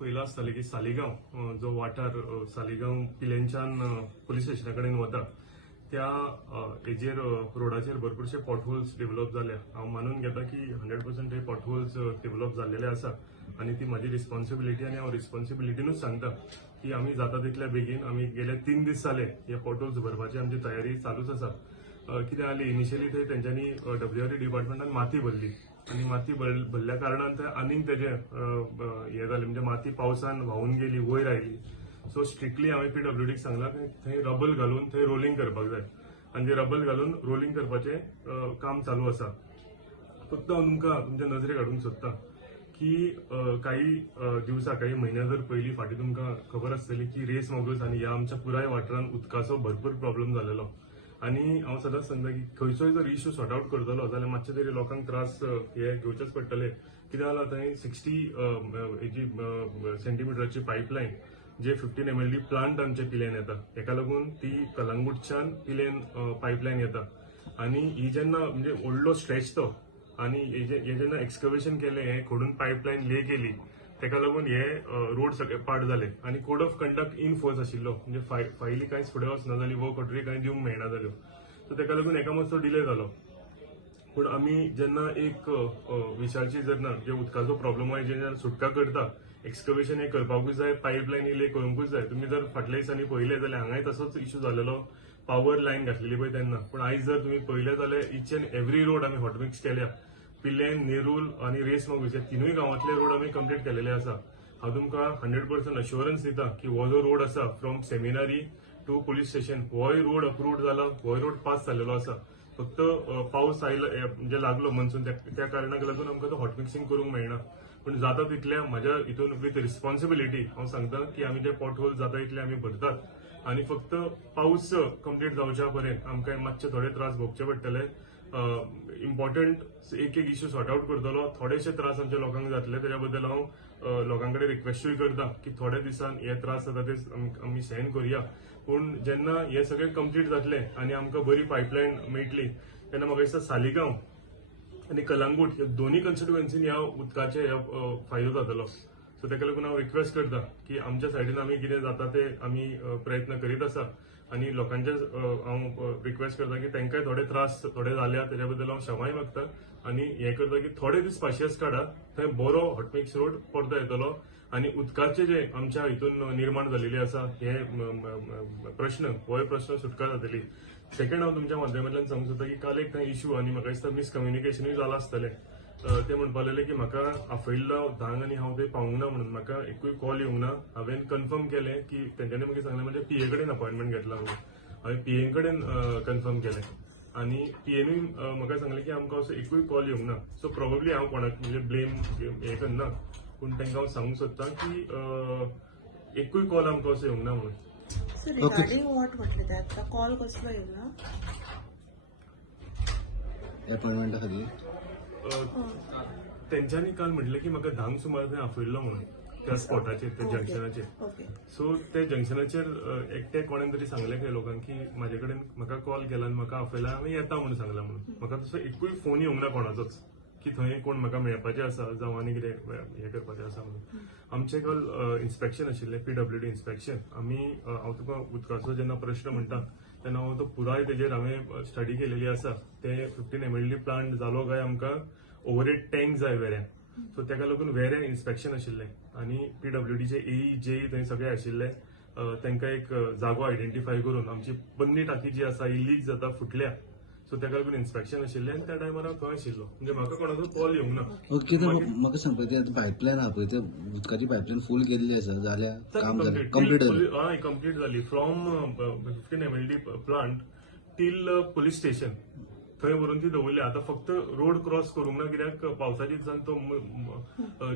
पयलो आसतलें की सालिगांव जो वाठार सालिगांव पिलेंच्यान पुलीस स्टेशना कडेन वता त्या हेजेर रोडाचेर भरपूरशे पॉटहोल्स डेव्हलप जाल्या. हांव मानून घेता की 100% हे पॉटहोल्स डेव्हलप जाल्लेले आसा आनी ती म्हाजी रिस्पॉन्सिबिलिटी आनी हांव रिस्पॉन्सिबिलिटीनूच सांगता की आमी जाता तितल्या बेगीन आमी गेले 3 दीस जाले हे पॉटहोल्स भरपाची आमची तयारी चालूच आसा. कितें जालें इनिशियली थंय तेंच्यांनी WRE डिपार्टमेंटान माती भरली आनी माती भरल्या कारणान थंय आनीक तेजें हें जालें म्हणजे माती पावसान व्हांवून गेली वयर आयली. सो स्ट्रिक्टली हांवें PWDक सांगलां की थंय रबल घालून थंय रोलिंग करपाक जाय आनी ते रबल घालून रोलिंग करपाचें काम चालू आसा. फक्त हांव तुमकां तुमच्या नजरेक हाडूंक सोदतां की काही दिवसां काही म्हयन्या जर पयलीं फाटीं तुमकां खबर आसतली की रेस मोगल्स आनी ह्या आमच्या पुराय वाठारांत उदकाचो भरपूर प्रॉब्लेम जालेलो आनी हांव सदांच सांगता की खंयचोय जर इश्यू सॉर्ट आउट करतलो जाल्यार मातशे तरी लोकांक त्रास हे घेवचेच पडटले. कितें जालां थंय 60 सेंटीमिटराची पायपलायन जे 15 MLD प्लांट आमचे पिलेन येता हेका लागून ती कलंगूटच्यान पिलेन पायपलायन येता आनी ही जेन्ना म्हणजे व्हडलो स्ट्रेच तो आनी हे जेन्ना एक्सकवेशन केलें हे खोडून पायपलायन ले केली तेका लागून हे रोड सगळे पाड जाले आनी code of conduct in force आशिल्लो म्हणजे फायली कांयच फुडें वचना जाली वर्क ऑर्डरी कांय दिवंक मेळना जाल्यो. सो तेका लागून एका मातसो डिले जालो. पूण आमी जेन्ना एक विशाची जेन्ना जे उदकाचो प्रॉब्लेम आहा जेन्ना सुटका करता एक्सकवेशन हे करपाकूच जाय पायपलायन ले करूंकूच जाय. तुमी जर फाटल्या दिसांनी पळयलें जाल्यार हांगाय तसोच इश्यू जालेलो पॉवर लायन घातलेली पळय तेन्ना. पूण आयज जर तुमी पळयलें जाल्यार इच एंड एव्हरी रोड आमी हॉटमिक्स केल्या. पिलेन नेरूल आनी रेस मोगल्स हे तिनूय गांवांतले रोड आमी कंप्लीट केलेले आसा. हांव तुमकां 100% अश्युरन्स दिता की हो जो रोड आसा from seminary to police station होय रोड अप्रूव्ड जाला होय रोड पास जाल्लेलो आसा. फक्त पावस आयलो म्हणजे लागलो मनसून त्या कारणाक लागून आमकां तो हॉटमिक्सिंग करूंक मेळना. पूण जाता तितल्या म्हज्या हितून विथ रिस्पॉन्सिबिलिटी हांव सांगता की आमी जे पॉटहोल जाता तितले आमी भरतात आनी फक्त पावस कंप्लीट जावच्या पर्यंत आमकां मातशे थोडे त्रास भोगचे पडटले. इम्पॉर्टंट एक इश्यू सॉर्ट आउट करतलो थोडेशे त्रास आमच्या लोकांक जातले तेज्या बद्दल हांव लोकां कडेन रिक्वेस्टूय करता की थोड्या दिसान हे त्रास जाता ते आमी सहन करुया. पूण जेन्ना हे सगळे कंप्लीट जातले आनी आमकां बरी पायपलायन मेळटली तेन्ना म्हाका दिसता सालिगांव आनी कलंगूट ह्या दोनूय कन्स्टिट्युएन्सीन ह्या उदकाचे फायदो जातलो. सो तेका लागून हांव रिक्वेस्ट करता की आमच्या सायडीन आमी कितें जाता ते आमी प्रयत्न करीत आसा आनी लोकांचे हांव रिक्वेस्ट करता की तांकांय थोडे त्रास थोडे जाल्या तेज्या बद्दल हांव क्षमाय मागता आनी हे करता की थोडे दीस पाशियेंस काडा. थंय बरो हॉटमिक्स रोड परतो येतलो आनी उदकाचे जे आमच्या हितून निर्माण जालेले आसा हे प्रश्न सुटका जातली. सेकंड हांव तुमच्या माध्यमांतल्यान सांगूंक सोदता की काल एक थंय इश्यू आनी म्हाका दिसता मिसकम्युनिकेशनूय जालां आसतलें. ते म्हणपा लागले की म्हाका आफयल्लो धांग आनी हांव थंय पावूंक ना म्हणून म्हाका एकूय कॉल येवंक ना. हांवें कन्फर्म केलें की तेंच्यांनी म्हाका सांगलें म्हणजे PA कडेन अपॉयंटमेंट घेतला म्हणून. हांवें PA कडेन कन्फर्म केलें आनी PAनूय म्हाका सांगलें की आमकां असो एकूय कॉल येवंक ना. सो प्रोबेबली हांव कोणाक म्हणजे ब्लेम हे करना पूण तांकां हांव सांगूंक सोदतां की एकूय कॉल आमकां असो येवंक ना म्हणून. सो रिगार्डिंग व्हॉट म्हटलें ते आतां कॉल कसलो येयला अपॉइंटमेंटा खातीर तेंच्यांनी काल म्हटलें की म्हाका धांक सुमार थंय आफयल्लो म्हणून त्या स्पॉटाचेर त्या जंक्शनाचेर. ओके सो ते जंक्शनाचेर एकटे कोणें तरी सांगलें काही लोकांक की म्हाजे कडेन म्हाका कॉल केला आनी म्हाका आफयला हांवें येता म्हणून सांगलां म्हणून. म्हाका तसो एकूय फोन येवंक ना कोणाचोच की थंय कोण म्हाका मेळपाचें आसा जावं आनी कितें हें करपाचें आसा म्हणून. आमचें काल इन्स्पेक्शन आशिल्लें PWD इन्स्पेक्शन. हांव तुका उदकाचो जेन्ना प्रश्न म्हणटा तेन्ना हांव तो पुराय तेजेर हांवें स्टडी केलेली आसा. ते 15 MLD प्लांट जालो काय आमकां ओवरहेड टँक जाय वेऱ्यां. सो तेका लागून वेऱ्यां इन्स्पेक्शन आशिल्लें आनी PWDचे AE JE थंय सगळे आशिल्ले. तांकां एक जागो आयडेंटिफाय करून आमची पन्नी टाकी जी आसा ही लीक जाता फुटल्या. सो तेका लागून इन्स्पेक्शन आशिल्लें आनी त्या टायमार हांव थंय आशिल्लो म्हणजे म्हाका कोणाचो कॉल येवंक ना. ओके तर म्हाका सांग पळय ते पायपलायन आहा पळय ते उदकाची पायपलायन फूल केल्ली आसा जाल्यार काम जालें कंप्लीट जालें. हय कंप्लीट जाली from 15 MLD plant till police station थंय व्हरून ती दवरली. आतां फक्त रोड क्रॉस करूंक ना कित्याक पावसाच्या दिसान तो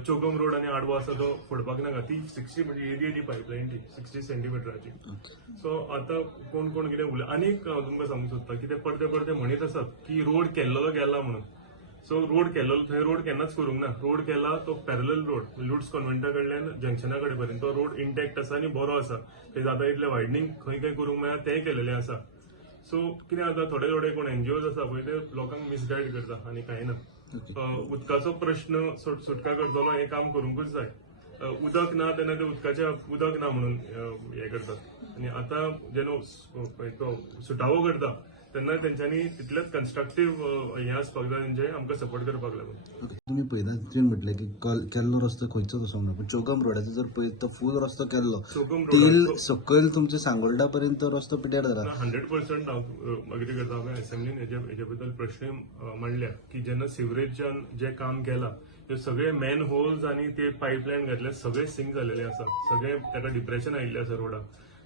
चोगम रोड आनी आडवो आसा तो फोडपाक नाका. ती 60 म्हणजे एदी पायपलायन ती 60 सेंटीमिटराची. सो आतां कोण कोण कितें उलय आनीक हांव तुमकां सांगूंक सोदता की ते परते म्हणीत आसात की रोड केल्लो गेला म्हणून. सो रोड केल्लो थंय रोड केन्नाच करूंक ना. रोड केला तो पॅरलल रोड लुट्स कॉन्व्हेंटा कडल्यान जंक्शना कडेन पर्यंत तो रोड इंटॅक्ट आसा आनी बरो आसा. ते जाता इतले वायडनींग खंय खंय करूंक मेळा तेंय केलेलें आसा. सो कितें जाता थोडे कोण NGOs आसा पळय ते लोकांक मिसगायड करता आनी कांय ना. उदकाचो प्रश्न सुटका करतलो हें काम करूंकूच जाय. उदक ना तेन्ना ते उदक ना म्हणून हे करतात आणि आता जेन्ना तो सुटावो करता तेन्ना तेंच्यांनी तितलेच कन्स्ट्रक्टीव हे आसपाक जाय तेंचे आमकां सपोर्ट करपाक लागून. तुम्ही पहिला तुवें म्हटलें की केल्लो रस्तो खंयचोच असो ना, पण चौगाम रोडाचो जर पळयत तो फूल रस्तो केल्लो चौगम तील रोडाचो सकयल तुमच्या सांगोलडा पर्यंत रस्तो पिड्यार जाला. 100% हांव अग्री करता. हांवें असेंब्लीन हेजे बद्दल प्रश्न मांडल्या की जेन्ना सिवरेजच्यान जे काम केलां ते सगळे मॅन होल्स आनी ते पायपलायन घातले सगळे सिंक जालेले आसा, सगळे ताका डिप्रेशन आयिल्लें आसा रोडाक.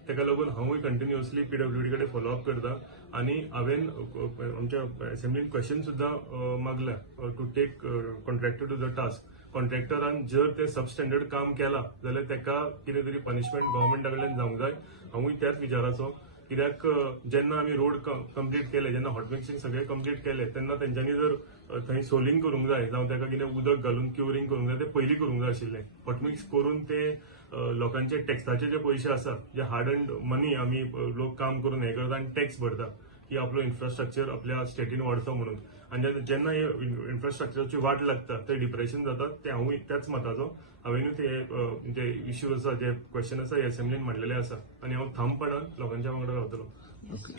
ताका लागून हांवूय कंटिन्युअसली पीडब्ल्यूडी कडेन फॉलोअप करता आनी हांवें आमच्या असेंब्लीन क्वेश्चन सुद्दां मागल्या to take contractor to the task. कॉन्ट्रॅक्टरान जर ते सबस्टँडर्ड काम केलां जाल्यार ताका कितें तरी पनिशमेंट गव्हर्मेंटा कडल्यान जावंक जाय. हांवूय त्याच विचाराचो. कित्याक जेन्ना आमी रोड कंप्लीट केले, जेन्ना हॉट मिक्सिंग सगळे कंप्लीट केले तेन्ना तेंच्यांनी जर थंय सोलिंग करूंक जाय जावं ताका कितें उदक घालून क्युरिंग करूंक जाय ते पयलीं करूंक जाय आशिल्लें. हॉट मिक्स करून ते लोकांचे टॅक्साचे जे पयशे आसात जे हार्ड अँड मनी आमी लोक काम करून हे करता आनी टॅक्स भरता की आपलो इन्फ्रास्ट्रक्चर आपल्या स्टेटीन वाडचो म्हणून, आनी जेन्ना हे इन्फ्रास्ट्रक्चराची वाट लागता ते डिप्रेशन जाता. ते हांवूय त्याच मताचो. हांवेनूय ते जे इश्यू आसा जे क्वेश्चन आसा हे असेंब्लीन मांडलेले आसा आनी हांव ठामपणान लोकांच्या वांगडा रावतलो. ओके.